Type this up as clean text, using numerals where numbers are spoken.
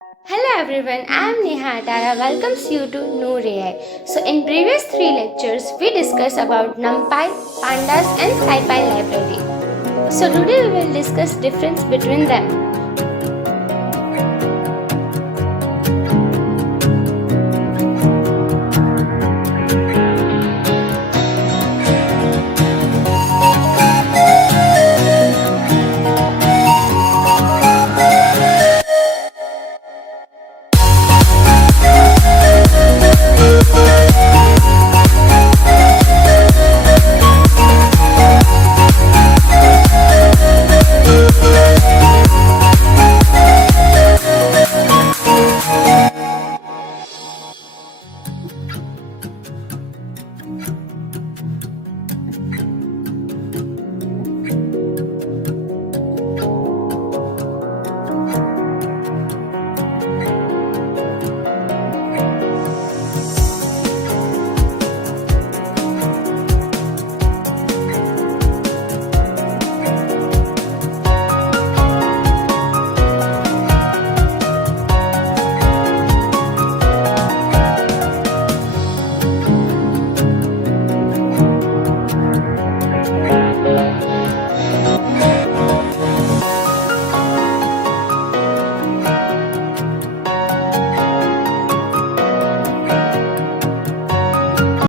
Hello everyone, I am Neha. Attara welcomes you to Nur AI. So in previous 3 lectures, we discussed about NumPy, Pandas and SciPy library. So today we will discuss difference between them.